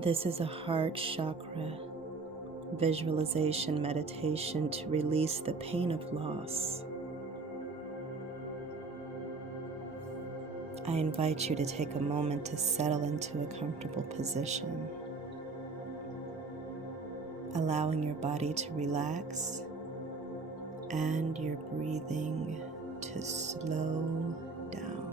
This is a Heart Chakra Visualization Meditation to release the pain of loss. I invite you to take a moment to settle into a comfortable position, allowing your body to relax and your breathing to slow down.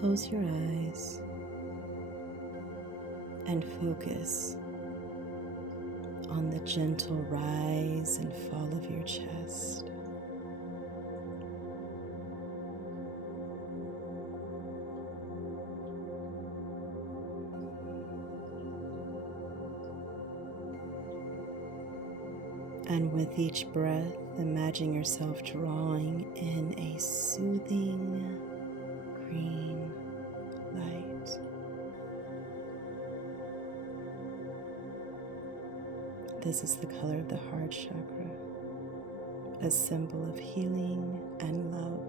Close your eyes and focus on the gentle rise and fall of your chest. And with each breath, imagine yourself drawing in a soothing green light. This is the color of the heart chakra, a symbol of healing and love.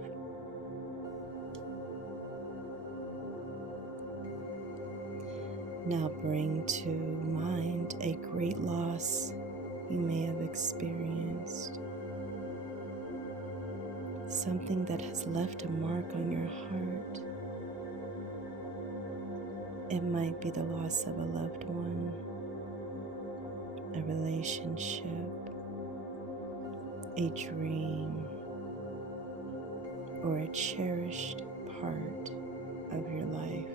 Now bring to mind a great loss you may have experienced, something that has left a mark on your heart. It might be the loss of a loved one, a relationship, a dream, or a cherished part of your life.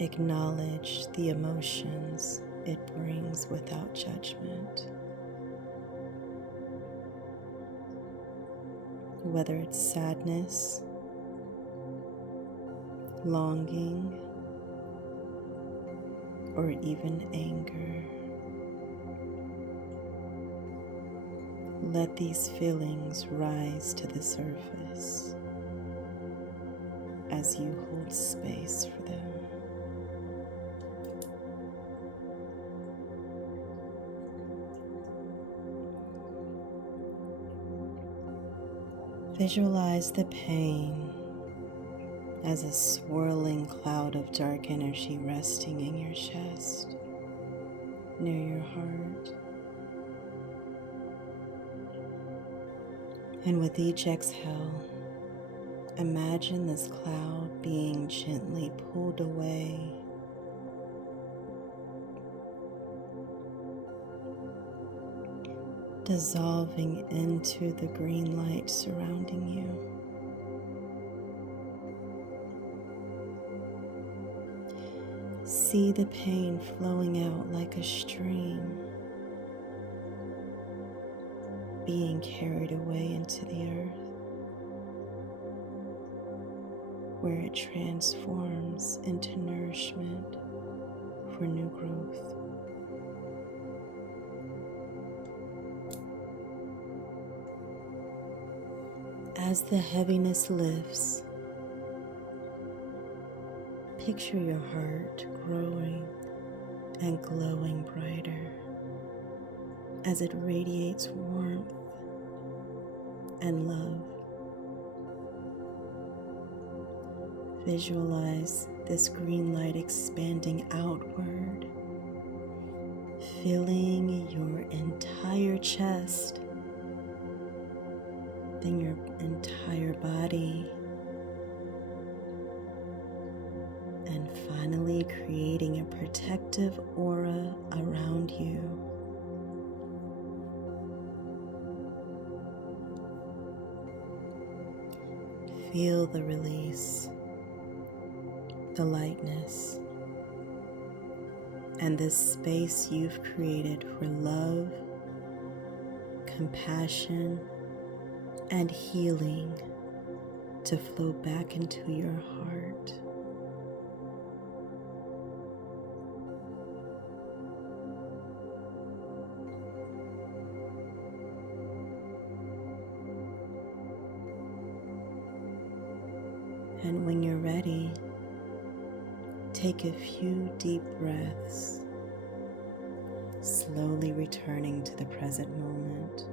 Acknowledge the emotions it brings without judgment. Whether it's sadness, longing, or even anger. Let these feelings rise to the surface as you hold space for them. Visualize the pain as a swirling cloud of dark energy resting in your chest, near your heart. And with each exhale, imagine this cloud being gently pulled away, dissolving into the green light surrounding you. See the pain flowing out like a stream, being carried away into the earth, where it transforms into nourishment for new growth. As the heaviness lifts, picture your heart growing and glowing brighter as it radiates warmth and love. Visualize this green light expanding outward, filling your entire chest, then your entire body, and finally creating a protective aura around you. Feel the release, the lightness, and this space you've created for love, compassion, and healing to flow back into your heart. And when you're ready, take a few deep breaths, slowly returning to the present moment.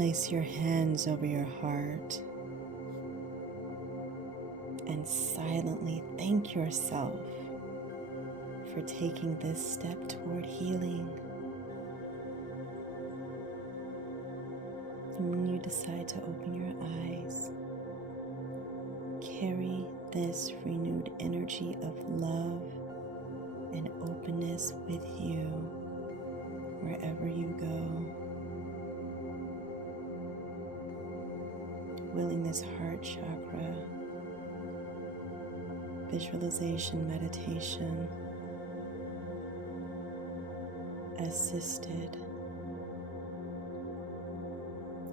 place your hands over your heart and silently thank yourself for taking this step toward healing. And when you decide to open your eyes, carry this renewed energy of love and openness with you wherever you go. Willing this heart chakra visualization meditation assisted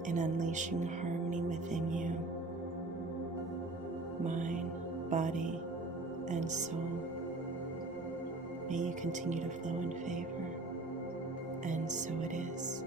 in unleashing harmony within you, mind, body, and soul. May you continue to flow in favor, and so it is.